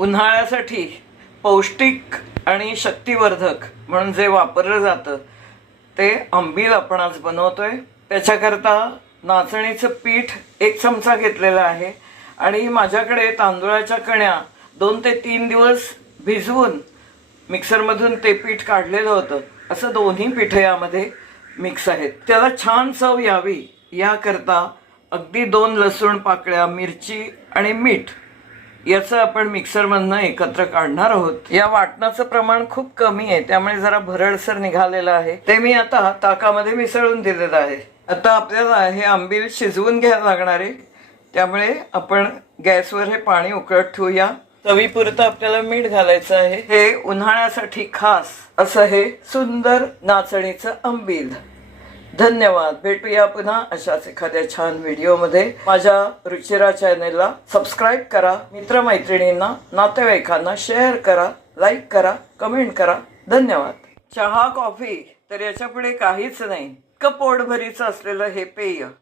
उन्हाळ्यासाठी पौष्टिक आणि शक्तिवर्धक म्हणून जे वापरलं जातं ते आंबील आपण आज बनवतोय। त्याच्याकरता नाचणीचं पीठ 1 चमचा घेतलेला आहे आणि माझ्याकडे तांदूळाच्या कण्या 2 ते 3 दिवस भिजवून मिक्सरमधून ते पीठ काढलेलं होतं। असं दोन्ही पीठ यामध्ये मिक्स आहेत। त्याला छान चव यावी याकरता अगदी 2 लसूण पाकळ्या, मिरची आणि मीठ याचं आपण मिक्सरमधनं एकत्र काढणार आहोत। या वाटणाचं प्रमाण खूप कमी आहे, त्यामुळे जरा भरडसर निघालेलं आहे। ते मी आता ताकामध्ये मिसळून दिलेलं आहे। आता आपल्याला हे आंबील शिजवून घ्यायला लागणार आहे, त्यामुळे आपण गॅसवर हे पाणी उकळत ठेवूया। चवीपुरतं आपल्याला मीठ घालायचं आहे। हे उन्हाळ्यासाठी खास असं हे सुंदर नाचणीचं आंबील। धन्यवाद। भेटूया पुन्हा अशाच एखाद्या छान व्हिडिओमध्ये। माझ्या रुचिरा चॅनेलला सबस्क्राईब करा, मित्रमैत्रिणींना, नातेवाईकांना शेअर करा, लाईक करा, कमेंट करा। धन्यवाद। चहा, कॉफी तर याच्या पुढे काहीच नाही। पोटभरीचं असलेलं हे पेय